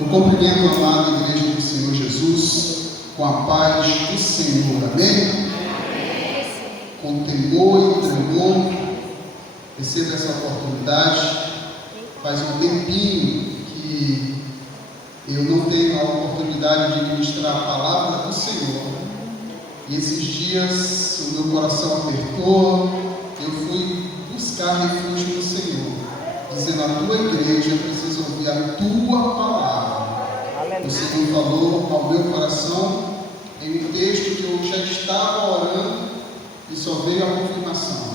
Eu cumprimento a amada Igreja do Senhor Jesus com a paz do Senhor, amém? Com temor e tremor, receba essa oportunidade. Faz um tempinho que eu não tenho a oportunidade de ministrar a palavra do Senhor, e esses dias o meu coração apertou. Eu fui buscar refúgio no Senhor, dizendo: a tua igreja precisa ouvir a tua palavra. O Senhor falou ao meu coração em um texto que eu já estava orando e só veio a confirmação.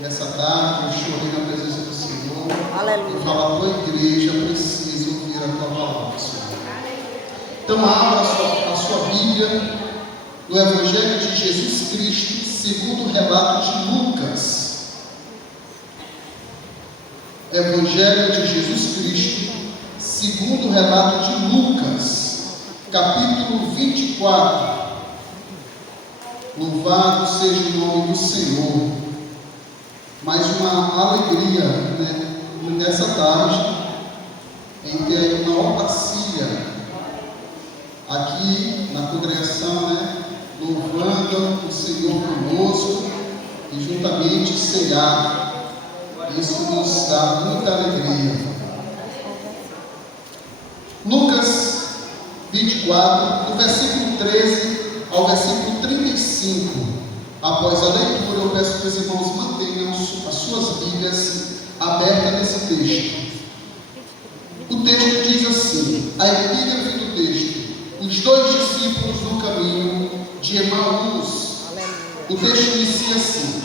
Nessa tarde eu chorei na presença do Senhor. Aleluia. E falo: a tua igreja precisa ouvir a tua palavra, Senhor. Então abra a sua Bíblia no Evangelho de Jesus Cristo segundo o relato de Lucas. Evangelho de Jesus Cristo segundo o relato de Lucas, capítulo 24. Louvado seja o nome do Senhor. Mais uma alegria, nessa tarde, em ter uma otacília aqui na congregação, louvando o Senhor conosco e juntamente cear. Isso nos dá muita alegria. Lucas 24, do versículo 13 ao versículo 35. Após a leitura, eu peço que os irmãos mantenham as suas Bíblias abertas nesse texto. O texto diz assim, a epígrafe do texto: os dois discípulos no caminho de Emaús. O texto inicia assim: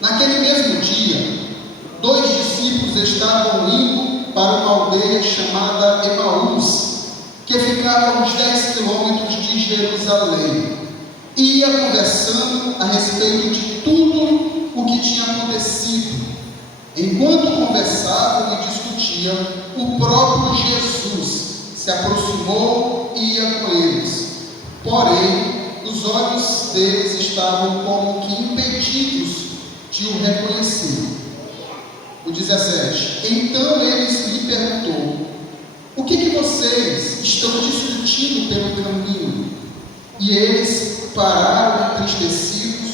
naquele mesmo dia, dois discípulos estavam indo para uma aldeia chamada Emaús, que ficava a uns 10 quilômetros de Jerusalém. Ia conversando a respeito de tudo o que tinha acontecido. Enquanto conversavam e discutiam, o próprio Jesus se aproximou e ia com eles. Porém, os olhos deles estavam como que impedidos de o reconhecer. O 17. Então eles lhe perguntou: o que vocês estão discutindo pelo caminho? E eles pararam entristecidos.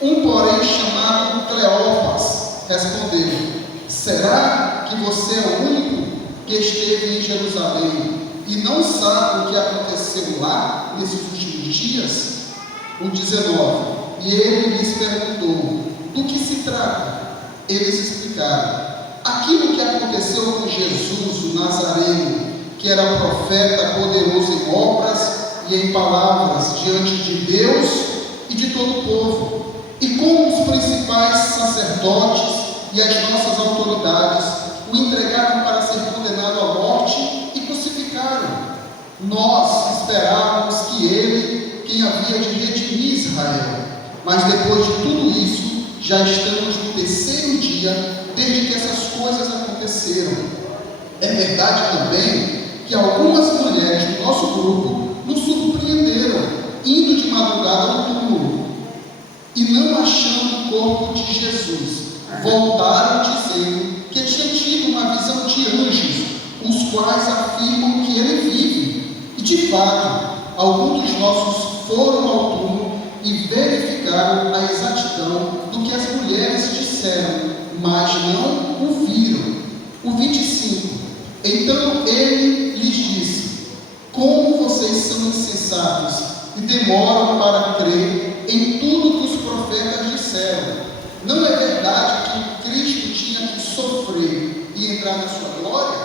Um, porém, chamado Cleópas, respondeu: será que você é o único que esteve em Jerusalém e não sabe o que aconteceu lá nesses últimos dias? O 19. E ele lhes perguntou: do que se trata? Eles explicaram: aquilo que aconteceu com Jesus, o Nazareno, que era profeta, poderoso em obras e em palavras diante de Deus e de todo o povo, e como os principais sacerdotes e as nossas autoridades o entregaram para ser condenado à morte e crucificaram. Nós esperávamos que ele, quem havia de redimir Israel, mas depois de tudo isso, já estamos no terceiro dia desde que essas coisas aconteceram. É verdade também que algumas mulheres do nosso grupo nos surpreenderam, indo de madrugada no túmulo, e não achando o corpo de Jesus, voltaram dizendo que tinham tido uma visão de anjos, os quais afirmam que ele vive. E de fato, alguns dos nossos foram ao túmulo e verificaram a exatidão do que as mulheres disseram, mas não o viram. O 25. Então ele lhes disse: como vocês são insensatos e demoram para crer em tudo que os profetas disseram. Não é verdade que Cristo tinha que sofrer e entrar na sua glória?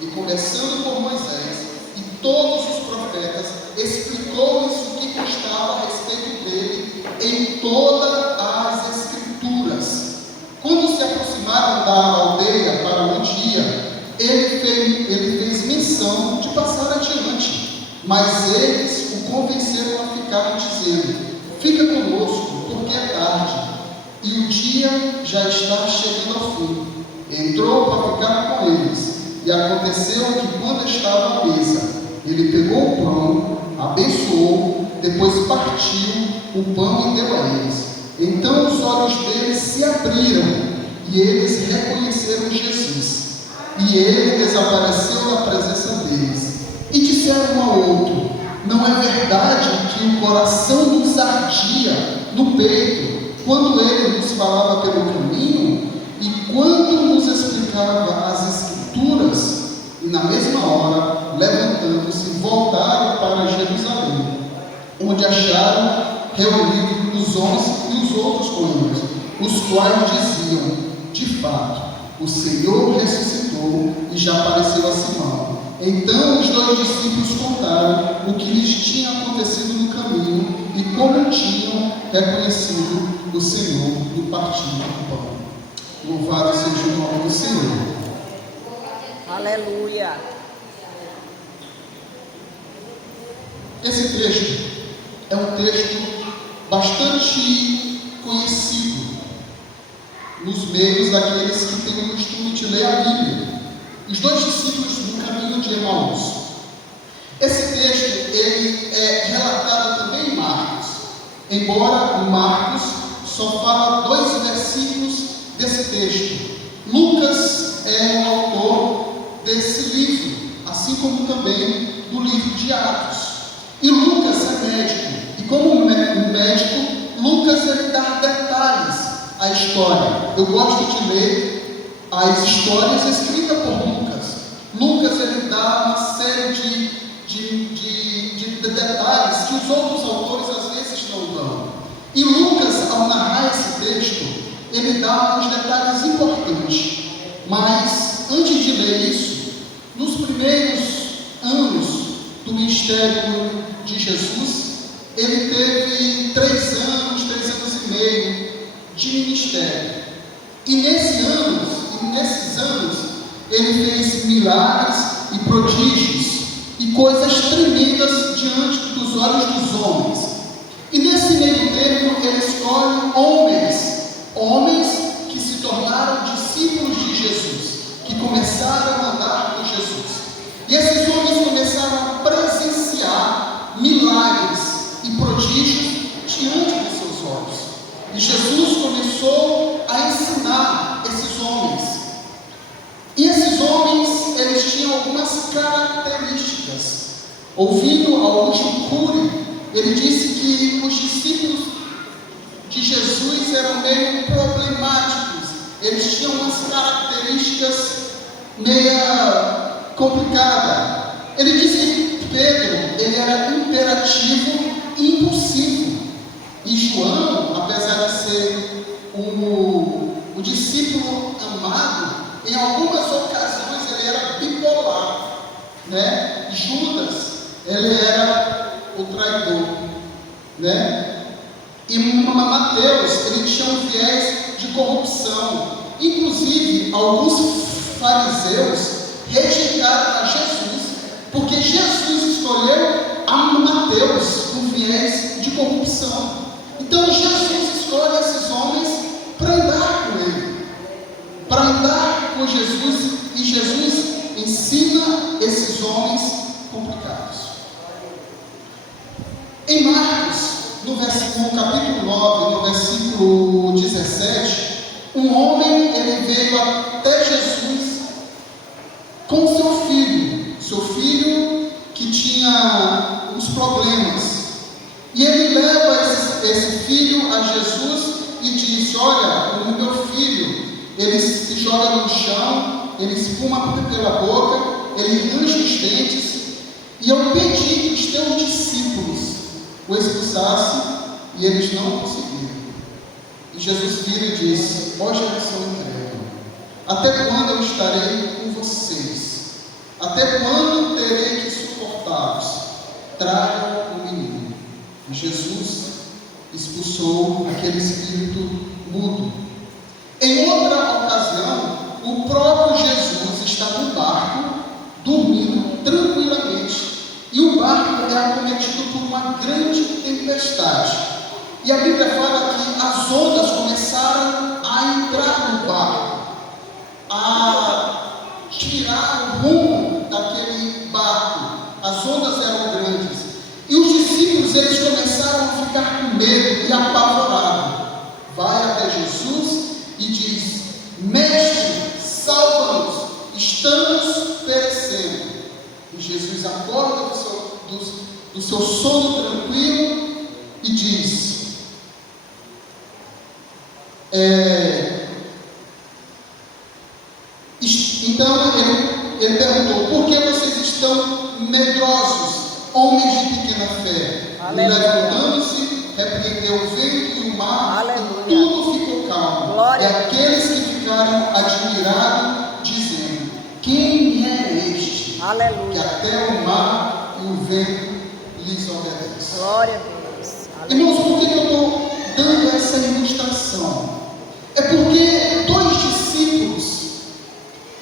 E começando por Moisés e todos os profetas, explicou-lhes o que constava a respeito dele em todas as Escrituras. Quando se aproximaram da aldeia para onde ia, ele fez menção de passar adiante, mas eles o convenceram a ficar, dizendo: fica conosco, porque é tarde, e o dia já está chegando ao fim. Entrou para ficar com eles, e aconteceu que, quando estava à mesa, ele pegou o pão, abençoou, depois partiu o pão e deu a eles. Então os olhos deles se abriram e eles reconheceram Jesus. E ele desapareceu da presença E na mesma hora, levantando-se, voltaram para Jerusalém, onde acharam reunidos os 11 e os outros com eles, os quais diziam: de fato, o Senhor ressuscitou e já apareceu a Simão. Então os 2 discípulos contaram o que lhes tinha acontecido no caminho e como tinham reconhecido o Senhor e partido o pão. Louvado seja o nome do Senhor. Aleluia. Esse texto é um texto bastante conhecido nos meios daqueles que têm o costume de ler a Bíblia. Os 2 discípulos no caminho de Emaús. Esse texto ele é relatado também em Marcos, embora Marcos só fala 2 versículos desse texto. Lucas é o autor desse livro, assim como também do livro de Atos. E Lucas é médico, e como médico, Lucas ele dá detalhes à história. Eu gosto de ler as histórias escritas por Lucas. Lucas ele dá uma série de detalhes que os outros autores às vezes não dão. E Lucas, ao narrar esse texto, ele dá uns detalhes importantes. Mas antes de ler isso, nos primeiros anos do ministério de Jesus, ele teve 3 anos e meio de ministério. E nesses anos, ele fez milagres e prodígios e coisas tremendas diante dos olhos dos homens. E nesse meio termo, ele escolhe homens que se tornaram discípulos de Jesus, que começaram a andar com Jesus. E esses homens começaram a presenciar milagres e prodígios diante dos seus olhos. E Jesus começou a ensinar esses homens. E esses homens, eles tinham algumas características. Ouvindo Augusto Cury, ele disse que os discípulos de Jesus eram meio problemáticos. Eles tinham umas características meio complicadas. Ele disse que Pedro, ele era imperativo e impulsivo. E João, apesar de ser o discípulo amado, em algumas ocasiões ele era bipolar, né? Judas, ele era o traidor, né? E Mateus, ele tinha um viés de corrupção. Inclusive, alguns fariseus rejeitaram a Jesus, porque Jesus escolheu a Mateus com viés de corrupção. Então Jesus escolhe esses homens para andar com ele, para andar com Jesus, e Jesus ensina esses homens complicados. Em Marcos, no capítulo 9, no versículo 17, um homem ele veio até Jesus com seu filho que tinha uns problemas. E ele leva esse filho a Jesus e diz: olha, o meu filho, ele se joga no chão, ele espuma pela boca, ele range os dentes, e eu pedi que os teus discípulos o expulsassem, e eles não conseguiram. E Jesus vira e diz: ó geração incrédula, até quando eu estarei com vocês? Até quando terei que suportá-los? Traga o menino. E Jesus expulsou aquele espírito mudo. Em outra ocasião, o próprio Jesus está no barco, dormindo tranquilamente, e o barco é acometido por uma grande tempestade. E a Bíblia fala que as ondas começaram a entrar no barco, a tirar o rumo daquele barco. As ondas eram grandes. E os discípulos, eles começaram a ficar com medo e apavorados. Vai até Jesus e diz: mestre, salva-nos, estamos perecendo. E Jesus acorda do seu sono tranquilo e diz: então ele perguntou: por estão medrosos, homens de pequena fé. E levantando-se, repreendeu o vento e o mar, Aleluia. e tudo ficou calmo. Glória. E aqueles que ficaram admirados, dizendo: quem é este? Que Aleluia. até o mar e o vento lhes obedecem. Glória a Deus. Irmãos, por que eu estou dando essa ilustração? É porque dois discípulos,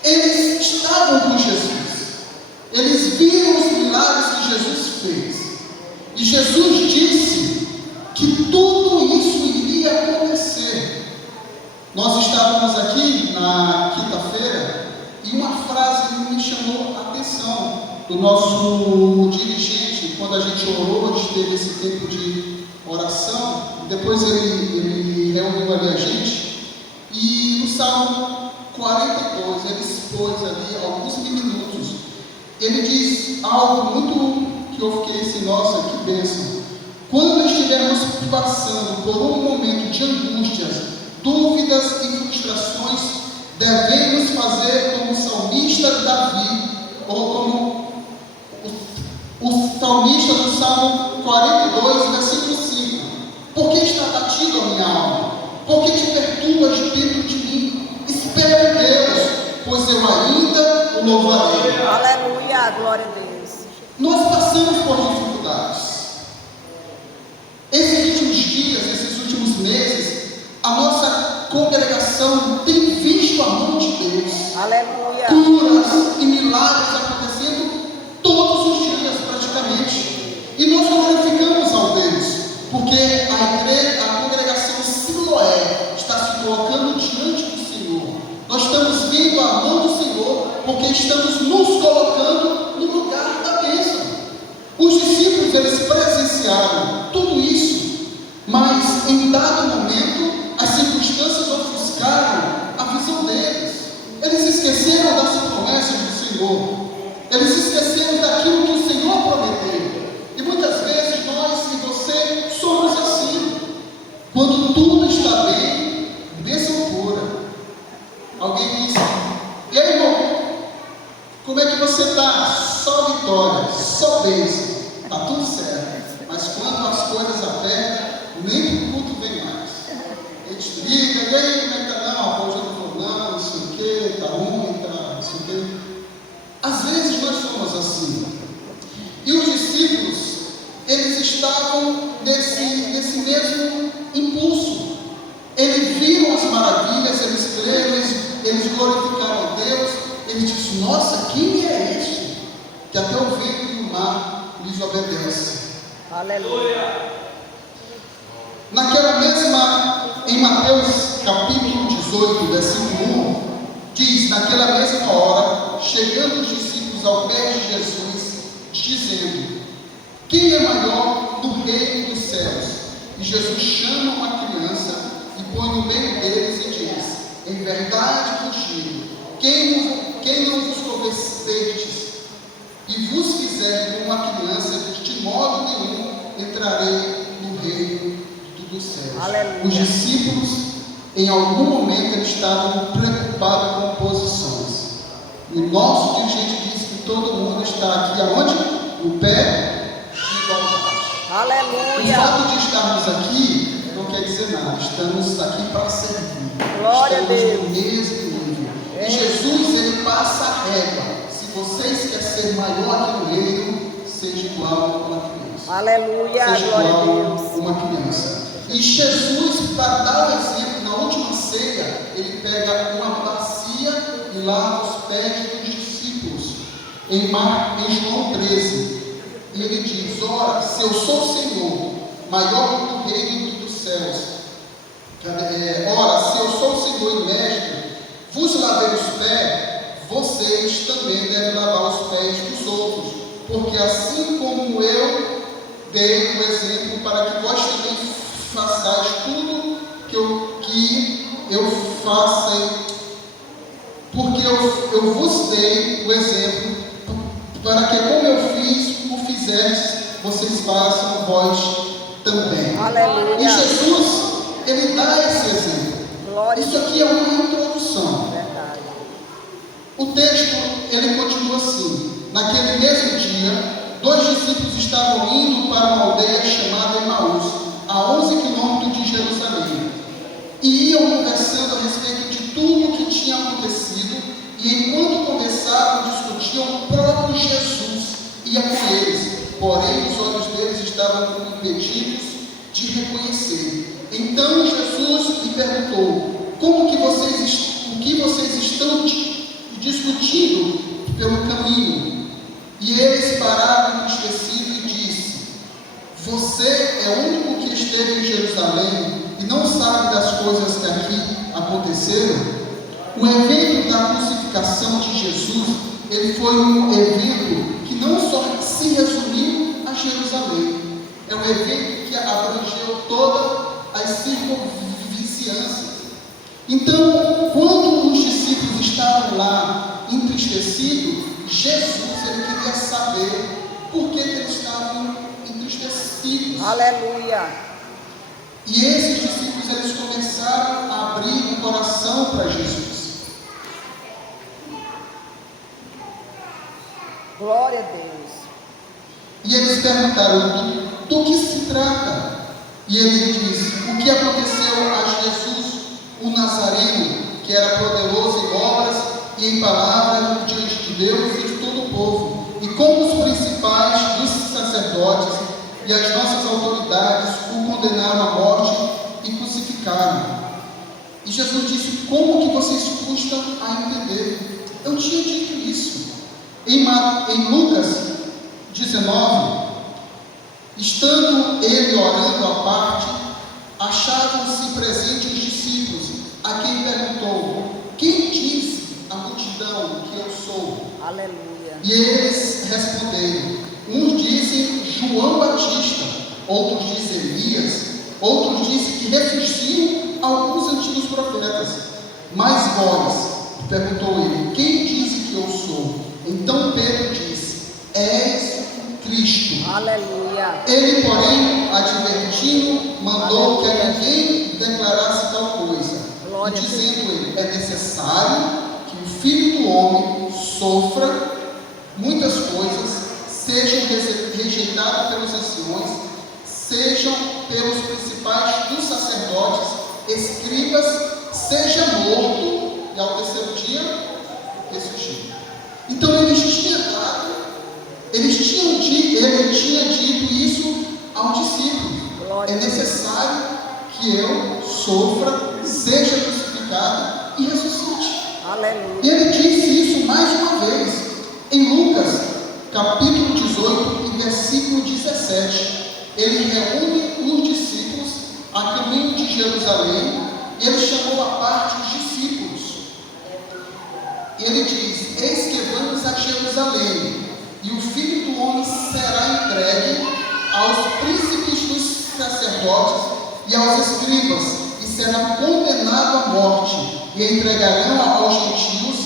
eles estavam com Jesus. Eles viram os milagres que Jesus fez. E Jesus disse que tudo isso iria acontecer. Nós estávamos aqui na quinta-feira e uma frase me chamou a atenção do nosso dirigente, quando a gente orou, a gente teve esse tempo de oração, depois ele reuniu ali a gente, e no Salmo 42, ele expôs ali alguns minutos, ele diz algo muito que eu fiquei assim, nossa, que bênção. Quando estivermos passando por um momento de angústias, dúvidas e frustrações, devemos fazer como o salmista Davi, ou como o salmista do Salmo 42, versículo 5. Por que está batido a minha alma? Por que te perturbas dentro de mim? Espera em Deus, pois eu ainda o louvarei. Aleluia, glória a Deus. Nós passamos por dificuldades. Esses últimos dias, esses últimos meses, a nossa congregação tem visto a mão de Deus. Aleluia. Curas e milagres acontecendo todos os dias praticamente. E nós glorificamos ao Deus, porque a igreja, a congregação Siloé está se colocando diante do Senhor. Nós estamos vendo a mão do Senhor, porque estamos nos colocando no lugar da bênção. Os discípulos, eles presenciaram tudo isso, mas em dado momento, as circunstâncias ofuscaram a visão deles. Eles esqueceram das promessas do Senhor. Eles esqueceram daquilo que o Senhor prometeu. E muitas vezes nós e você somos assim. Quando tudo está bem, bênção pura. Alguém disse: e aí, irmão, como é que você está? Só vitória, só bênção. Está tudo certo. Mas quando as coisas apertam, nem para o culto vem mais. A gente liga, e aí, como é que está? Não, a Paula já não falou, não sei o que, está ruim, está não sei o que. Às vezes nós somos assim. E os discípulos, eles estavam nesse mesmo impulso. Eles viram as maravilhas, eles creram, eles glorificaram a Deus. Eles disseram: nossa, quem é este? Que até o vento e o mar lhes obedecem. Aleluia. Naquela mesma, em Mateus capítulo 18, versículo 1, diz: naquela mesma hora, chegando os discípulos ao pé de Jesus, dizendo: quem é maior no reino dos céus? E Jesus chama uma criança e põe no meio deles e diz: em verdade vos digo, quem não vos converterdes e vos fizer como uma criança, de modo nenhum entrarei no reino dos céus. Aleluia. Os discípulos, em algum momento, eles estavam preocupados com posições. O nosso dirigente disse que todo mundo está aqui aonde? No pé de igualdade. O Aleluia. fato de estarmos aqui não quer dizer nada. Estamos aqui para servir. Glória a Estamos Deus. no mesmo nível. E Jesus, ele passa a régua. Se vocês querem ser maior que o reino, seja igual a uma criança. Aleluia, Seja glória a igual Deus. a uma criança. E Jesus, para dar o exemplo, na última ceia, ele pega uma bacia e lava os pés dos discípulos. Em João 13, e ele diz: ora, se eu sou o Senhor, maior do que o reino dos céus, ora, se eu sou o Senhor e mestre, vos lavei os pés, vocês também devem lavar os pés dos outros, porque assim como eu dei o exemplo para que vós também façais tudo que eu faça, porque eu vos dei o exemplo para que como eu fiz, o fizerdes, vocês façam vós também. Aleluia. E Jesus, ele dá esse exemplo. Glória. Isso aqui é uma introdução. Verdade. O texto, ele continua assim: naquele mesmo dia, 2 discípulos estavam indo para uma aldeia chamada Emaús, a 11 quilômetros de Jerusalém, e iam conversando a respeito de tudo o que tinha acontecido, e enquanto conversavam, discutiam, o próprio Jesus ia com eles, porém os olhos deles estavam impedidos de reconhecer. Então Jesus lhe perguntou: o que vocês estão discutindo pelo caminho? E eles pararam entristecidos e disse: você é o único que esteve em Jerusalém e não sabe das coisas que aqui aconteceram? O evento da crucificação de Jesus, ele foi um evento que não só se resumiu a Jerusalém, é um evento que abrangeu todas as circunvizinhanças. Então, quando os discípulos estavam lá entristecidos, Jesus, ele queria saber por que eles estavam entristecidos. Aleluia. E esses discípulos, eles começaram a abrir o coração para Jesus. Glória a Deus. E eles perguntaram: do que se trata? E ele disse: o que aconteceu a Jesus, o Nazareno, que era poderoso em obras e em palavras diante de Deus e de todo o povo, e como os principais dos sacerdotes e as nossas autoridades o condenaram à morte e crucificaram. E Jesus disse: como que vocês custam a entender? Eu tinha dito isso. Em Lucas 19, estando ele orando à parte, achavam-se presentes os discípulos, a quem perguntou: quem diz a multidão que eu sou? Aleluia. E eles responderam: uns dizem João Batista, outros dizem Elias, outros dizem que ressuscitam alguns antigos profetas. Mas vós, perguntou ele, quem diz que eu sou? Então Pedro disse: és Cristo. Aleluia. Ele, porém, advertindo, mandou que a ninguém declarasse tal coisa. Glória E dizendo ele: é necessário que o Filho do Homem sofra muitas coisas, sejam rejeitados pelos anciões, sejam pelos principais dos sacerdotes, escribas, seja morto e ao terceiro dia ressuscitar. Então ele tinha dito isso aos discípulos: é necessário que eu sofra, seja crucificado e ressuscite. Aleluia. E ele disse isso mais uma vez em Lucas capítulo 18 e versículo 17. Ele reúne os discípulos a caminho de Jerusalém e ele chamou à parte os discípulos. E ele diz: eis que vamos a Jerusalém, e o Filho do Homem será entregue aos príncipes dos sacerdotes e aos escribas, e será condenado à morte, e entregarão aos gentios,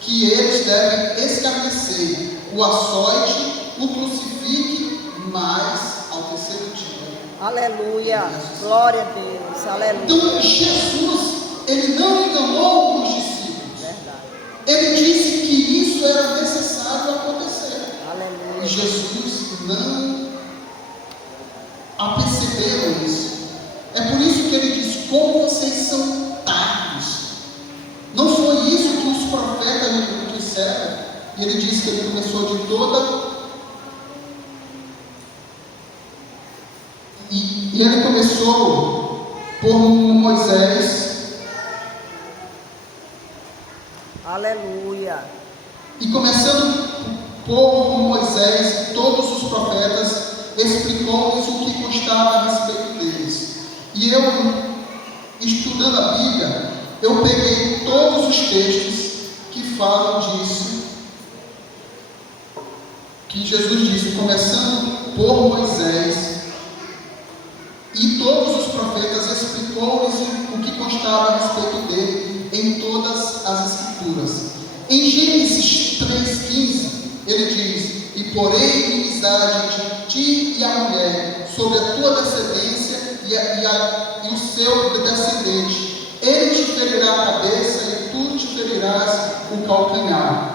que eles devem escarnecer, o açoite, o crucifique, mas ao terceiro dia. Aleluia. Glória a Deus. Aleluia. Então Jesus, ele não enganou os discípulos. Ele disse que isso era necessário acontecer. Aleluia. E Jesus não aperceberam isso. É por isso que ele diz: como vocês são tardos. Não foi isso que os profetas lhe disseram. E ele disse que ele começou de toda. E ele começou por Moisés. Aleluia. E começando por Moisés e todos os profetas, explicou-lhes o que constava a respeito deles. E eu, estudando a Bíblia, eu peguei todos os textos que falam disso, que Jesus disse, começando por Moisés e todos os profetas, explicou-lhes o que constava a respeito dele em todas as Escrituras. Em Gênesis 3,15, ele diz: e porém inimizade de ti e a mulher sobre a tua descendência e o seu descendente. Ele te ferirá a cabeça e tu tu te ferirás o calcanhar.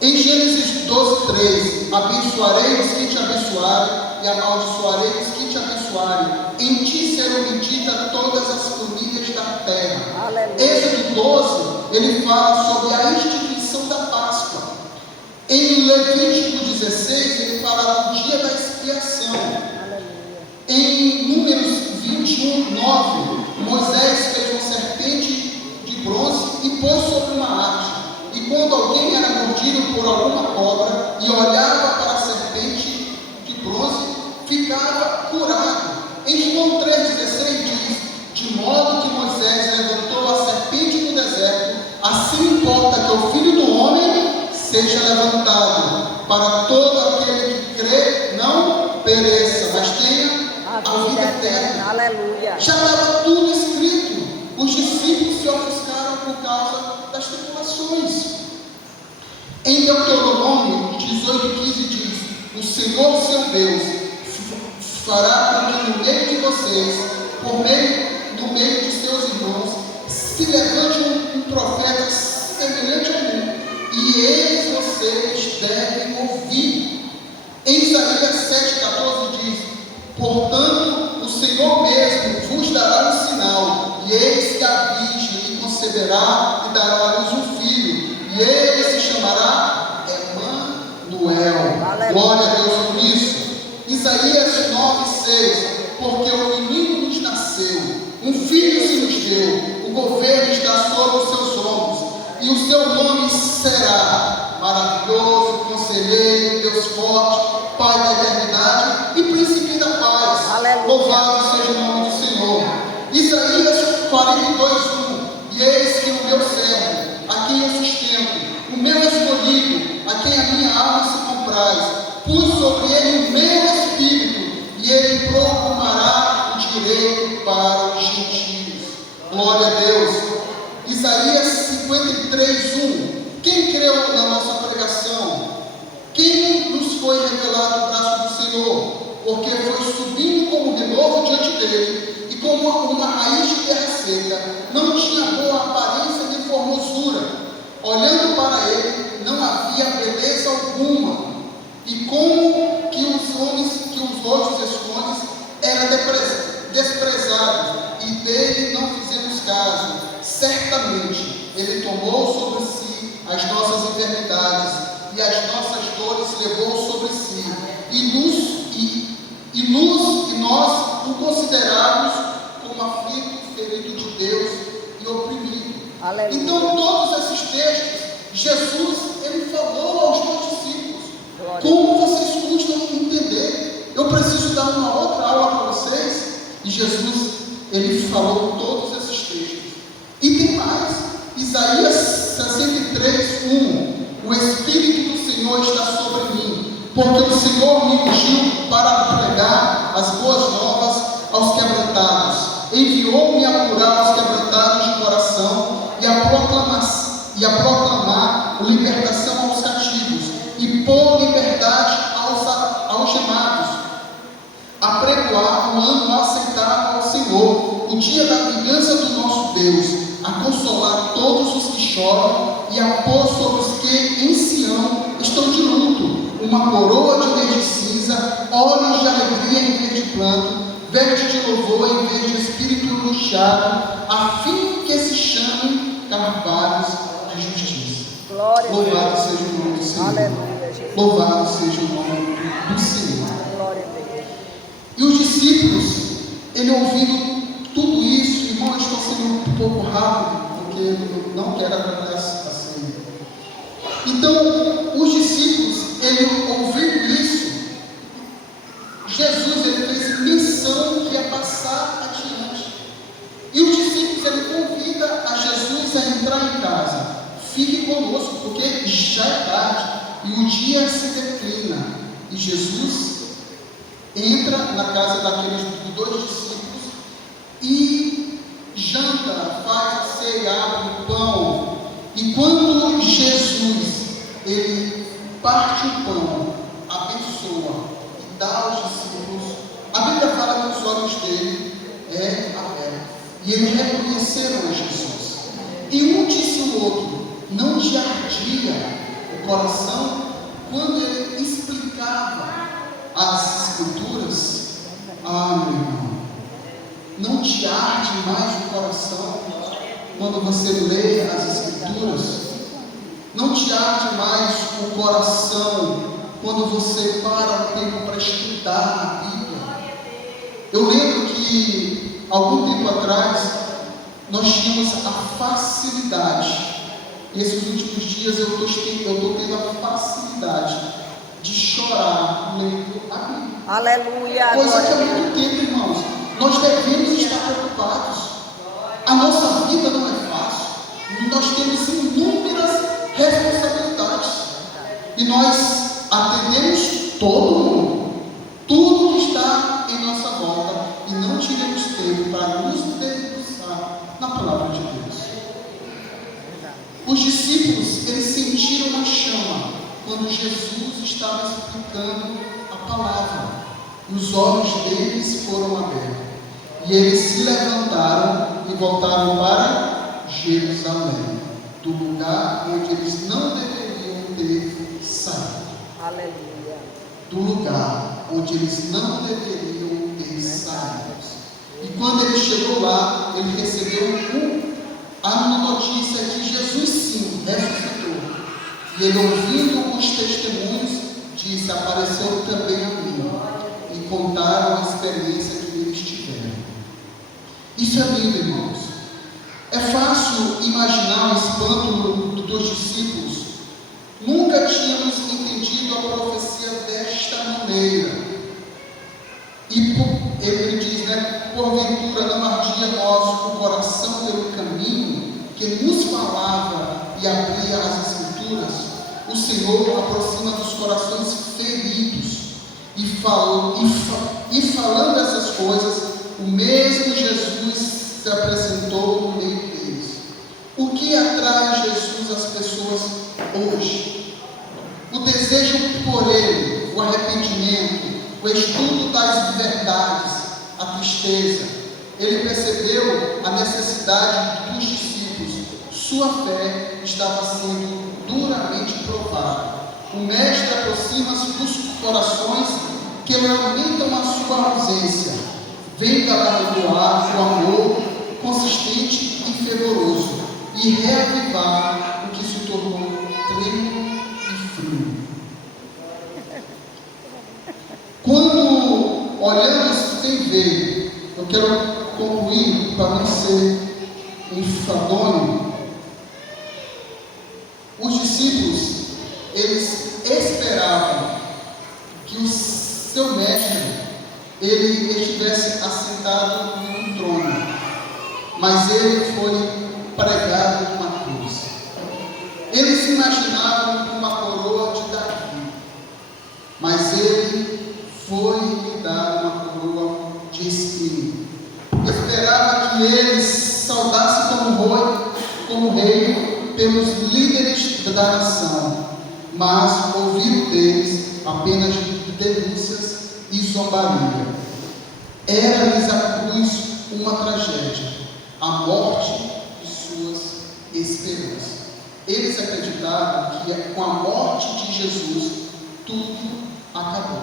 Em Gênesis 12:13, abençoarei os que te abençoarem e amaldiçoarei os que te abençoarem. Em ti serão benditas todas as famílias da terra. Aleluia. Êxodo 12, ele fala sobre a instituição da Páscoa. Em Levítico 16, ele fala do dia da expiação. Aleluia. Em Números 21:9, Moisés fez uma serpente de bronze e pôs sobre uma haste. E quando alguém era mordido por alguma cobra e olhava para a serpente de bronze, ficava curado. Em João 3,16 diz: de modo que Moisés levantou a serpente no deserto, assim importa que o Filho do Homem seja levantado, para todo aquele que crê não pereça, mas tenha a vida eterna. Aleluia. Já estava tudo escrito. Os discípulos se ofuscaram por causa das tribulações. Em Deuteronômio 18:15 diz: o Senhor seu Deus fará com que no meio de vocês, no meio de seus irmãos, se levante um profeta semelhante a mim, e eles vocês devem ouvir. Em Isaías 7:14 diz: portanto, o Senhor mesmo vos dará um sinal, e eis que a virgem conceberá e dará à luz um filho, e ele se chamará Emanuel. Aleluia. Glória a Deus por isso. Isaías 9:6, porque o menino nos nasceu, um filho se nos deu, o governo está sobre os seus ombros, e o seu nome será Maravilhoso, Conselheiro, Deus Forte, Pai da Eternidade e Príncipe da Paz. Aleluia. Louvado seja o nome do Senhor. Isaías 42:1, e eis que o meu servo, a quem eu sustento, o meu escolhido, a quem a minha alma se compraz, pus sobre ele o meu espírito, e ele proclamará o direito para os gentios. Glória a Deus. Isaías 53:1, quem creu na nossa pregação? Quem nos foi revelado o braço do Senhor? Porque foi subindo como renovo diante dele, e como uma raiz de terra seca, não tinha boa aparência nem formosura. Olhando para ele, não havia beleza alguma, e como que os outros escondes, era desprezado, e dele não fizemos caso. Certamente ele tomou sobre si as nossas enfermidades, e as nossas dores levou sobre si, e nós o consideramos como aflito, ferido de Deus e oprimido. Aleluia. Então, todos esses textos, Jesus, ele falou aos meus discípulos. Glória. Como vocês custam entender? Eu preciso dar uma outra aula para vocês. E Jesus, ele falou todos esses textos. E tem mais. Isaías 63:1, o Espírito do Senhor está sobre mim, porque o Senhor me ungiu para pregar as boas novas aos quebrantados. Enviou-me a curar os quebrantados de coração e a proclamar libertação aos cativos e pôr liberdade aos algemados, a pregoar o ano aceitável ao Senhor, o dia da vingança do nosso Deus, a consolar todos os que choram e a pôr sobre os que em Sião estão de luto uma coroa de verde cinza, olhos de alegria em vez de pranto, verde de louvor em vez de espírito angustiado, a fim que se chamem carvalhos de justiça. Glória a Deus. Louvado seja o nome do Senhor. Aleluia, Jesus. Louvado seja o nome do Senhor. Glória a Deus. E os discípulos, ele ouvindo tudo isso, irmão, eu estou sendo um pouco rápido, porque eu não quero atrapalhar assim. Então, os discípulos, ele ouvindo isso, Jesus, ele fez menção que ia passar adiante. E os discípulos, ele convida a Jesus a entrar em casa. Fique conosco, porque já é tarde e o dia se declina. E Jesus entra na casa daqueles dois discípulos e janta, faz a ceia, abre o pão. E quando Jesus, ele parte o pão, abençoa e dá aos discípulos, a Bíblia fala que os olhos dele é abertos. E eles reconheceram Jesus. E um disse ao outro: não te ardia o coração quando ele explicava as Escrituras? Ah, meu irmão, não te arde mais o coração quando você lê as Escrituras? Não te arde mais o coração quando você para um tempo para estudar a Bíblia? Eu lembro que algum tempo atrás nós tínhamos a facilidade, e esses últimos dias eu estou tendo a facilidade de chorar lendo a Bíblia. Aleluia. Coisa que há muito tempo, irmãos, nós devemos estar preocupados. A nossa vida não é fácil. Nós temos inúmeras responsabilidades. E nós atendemos todo mundo, tudo que está em nossa volta, e não tiramos tempo para nos debruçar na palavra de Deus. Os discípulos, eles sentiram uma chama quando Jesus estava explicando a palavra. Os olhos deles foram abertos e eles se levantaram e voltaram para Jerusalém, do lugar onde eles não deveriam ter saído. Aleluia. Do lugar onde eles não deveriam ter saído. E quando ele chegou lá, ele recebeu a notícia que Jesus sim ressuscitou. E ele, ouvindo os testemunhos, disse: apareceu também a mim. E contaram a experiência que eles tiveram. Isso é lindo, irmãos. É fácil imaginar o espanto dos discípulos. Nunca tínhamos entendido a profecia desta maneira. E ele diz, porventura não ardia nós o coração pelo caminho que nos falava e abria as Escrituras? O Senhor aproxima dos corações feridos. E falando essas coisas, o mesmo Jesus se apresentou no meio deles. O que atrai Jesus às pessoas hoje? O desejo por ele, o arrependimento, o estudo das verdades, a tristeza. Ele percebeu a necessidade dos discípulos. Sua fé estava sendo duramente provada. O Mestre aproxima-se dos corações que lamentam a sua ausência. Vem galardoar o amor consistente e fervoroso e reavivar o que se tornou tremo e frio. Quando olhamos sem ver, eu quero concluir para não ser enfadonho. Os discípulos, eles esperavam que o seu mestre ele estivesse assentado em um trono, mas ele foi pregado numa cruz. Eles imaginavam uma coroa de Davi, mas ele foi lhe dar uma coroa de espinho. Esperava que ele saudasse como rei pelos líderes da nação, mas ouviram deles apenas denúncias e zombaria. Era-lhes a cruz uma tragédia, a morte de suas esperanças. Eles acreditavam que com a morte de Jesus tudo acabou,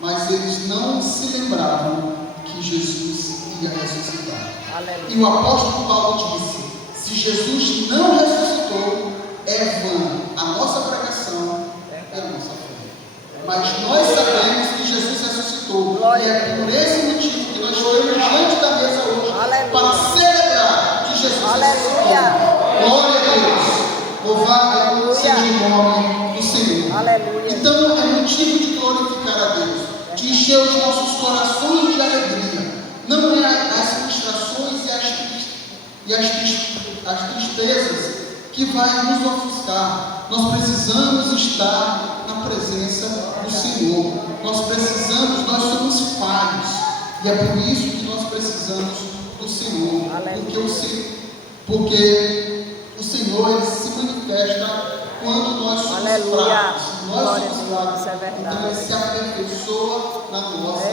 mas eles não se lembravam que Jesus ia ressuscitar. Aleluia. E o apóstolo Paulo disse: se Jesus não ressuscitou, é vã a nossa pregação e a nossa fé. Mas nós sabemos que Jesus ressuscitou. Glória. E é por esse motivo que nós estamos diante da mesa hoje. Aleluia. Para celebrar que Jesus ressuscitou. Glória a Deus. Louvado seja o nome do Senhor. Aleluia. Então é motivo de glorificar a Deus, de encher os nossos corações de alegria. Não é as frustrações e as tristezas que vai nos ofuscar. Nós precisamos estar na presença do Senhor. Nós somos falhos. E é por isso que nós precisamos do Senhor. Porque o Senhor ele se manifesta quando nós somos fracos. Nós somos fracos. Então ele se aperfeiçoa na nossa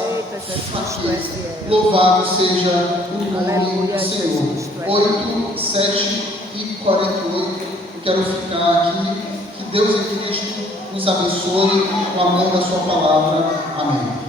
fraqueza. Louvado seja o nome do Senhor. 8, 7h48. Eu quero ficar aqui. Que Deus em Cristo nos abençoe com o amor da sua palavra. Amém.